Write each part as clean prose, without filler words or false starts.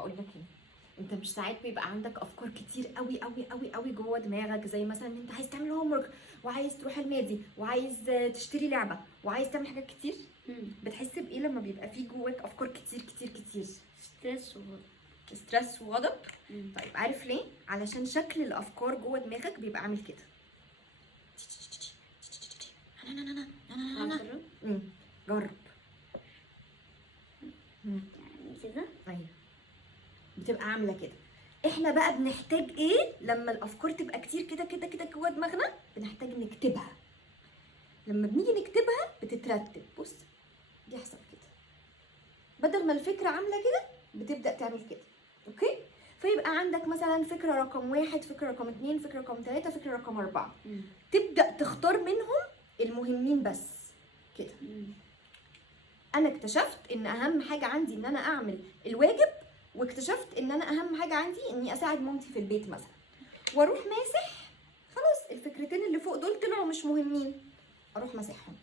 بقول لك ايه، انت مش ساعات بيبقى عندك افكار كتير قوي قوي قوي قوي جوه دماغك، زي مثلا ان انت عايز تعمل هوم ورك، وعايز تروح النادي، وعايز تشتري لعبه، وعايز تعمل حاجات كتير. بتحس بايه لما بيبقى في جواك افكار كتير كتير كتير؟ ستريس وغضب. ستريس وغضب. طيب عارف ليه؟ علشان شكل الافكار جوه دماغك بيبقى عامل كده. جرب. يعني كده. ايوه بتبقى عامله كده. احنا بقى بنحتاج ايه لما الافكار تبقى كتير كده كده كده جوه دماغنا؟ بنحتاج نكتبها. لما بنيجي نكتبها بتترتب. بص بيحصل كده، بدل ما الفكره عامله كده بتبدا تعمل كده. اوكي؟ فيبقى عندك مثلا فكره رقم 1، فكره رقم 2، فكره رقم 3، فكره رقم 4. تبدا تختار منهم المهمين بس كده. انا اكتشفت ان اهم حاجه عندي ان انا اعمل الواجب، واكتشفت ان انا اهم حاجه عندي اني اساعد مامتي في البيت مثلا، واروح ماسح. خلاص الفكرتين اللي فوق دول طلعوا مش مهمين، اروح ماسحهم،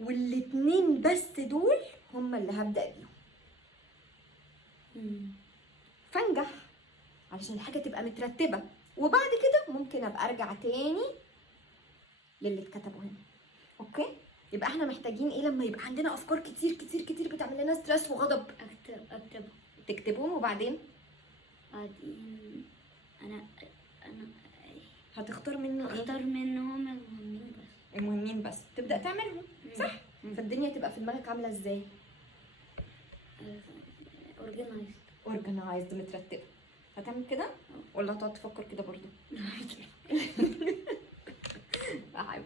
والاتنين بس دول هما اللي هبدا بيهم. فانجح علشان الحاجه تبقى مترتبه، وبعد كده ممكن ابقى ارجع تاني للي اتكتبوا هنا. اوكي؟ يبقى احنا محتاجين ايه لما يبقى عندنا افكار كتير كتير كتير بتعمل لنا ستريس وغضب؟ اكتبهم. تكتبهم، وبعدين بعدين انا هتختار منه ايه؟ اختار منهم المهمين بس. المهمين بس تبدا تعملهم، صح؟ فالدنيا تبقى في دماغك عامله ازاي؟ اورجنايزد، مترتبه. هتعمل كده ولا هتقعد تفكر كده برضو؟ احب